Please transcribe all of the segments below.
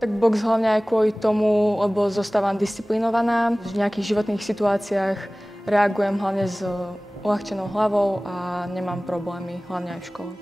Tak box hlavne aj kvôli tomu, lebo zostávam disciplinovaná. V nejakých životných situáciách reagujem hlavne s uľahčenou hlavou a nemám problémy, hlavne aj v škole.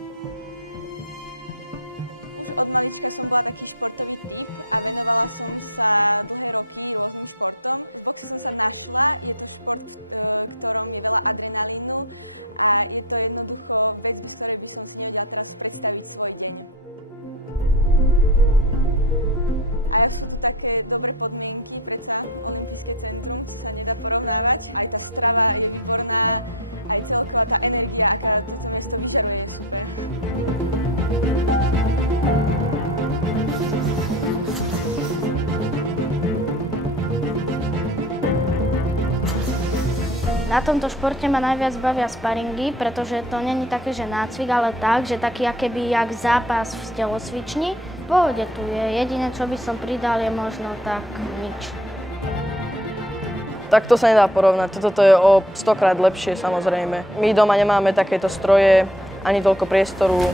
Na tomto športe ma najviac bavia sparingy, pretože to není také, že nácvik, ale tak, že taký akéby jak zápas v telocvični. V pohode tu je. Jediné, čo by som pridal, je možno tak nič. Tak to sa nedá porovnať. Toto je o 100-krát lepšie, samozrejme. My doma nemáme takéto stroje, ani toľko priestoru.